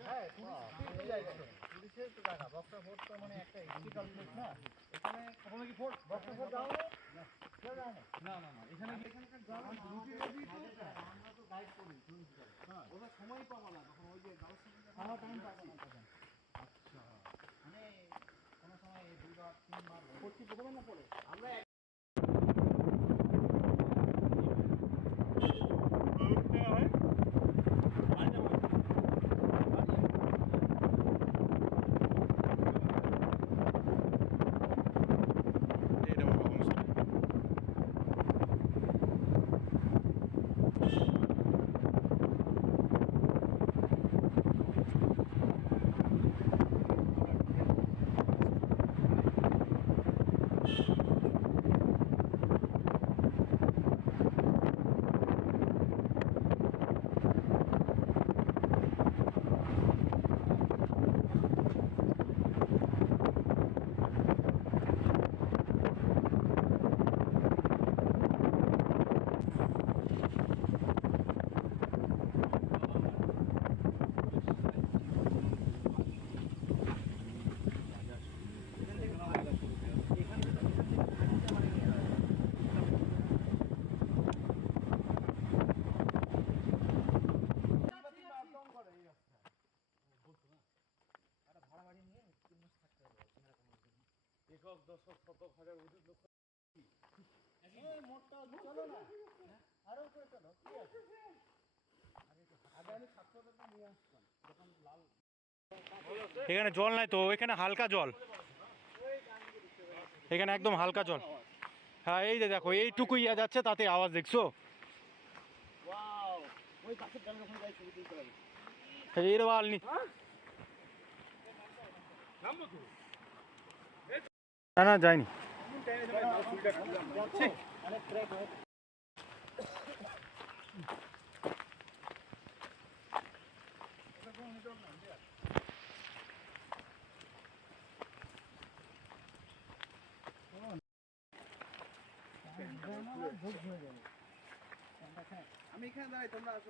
হ্যাঁ পুলিশের তো দেখা বক্সা ভোট মানে একটা ইলেকট্রিক্যাল জিনিস না এখানে কখনো কি ভোট বক্সা না না না এখানে এখানকার আমরা তো গাইড করি হ্যাঁ ওরা সময় পাওয়া ওই যে আচ্ছা মানে কোনো সময় দুবার তিনবার ভর্তি করবেন না পড়ে আমরা এখানে জল নাই তো এখানে হালকা জল। এখানে একদম হালকা জল। হ্যাঁ এই যে দেখো এইটুকু ইয়া যাচ্ছে তাতে আওয়াজ দেখছ? এর বাল নি না না যায়নি যাচ্ছে অনেক ট্র্যাক হয়ে আমি এখানে দাঁড়াই তোমরা আসো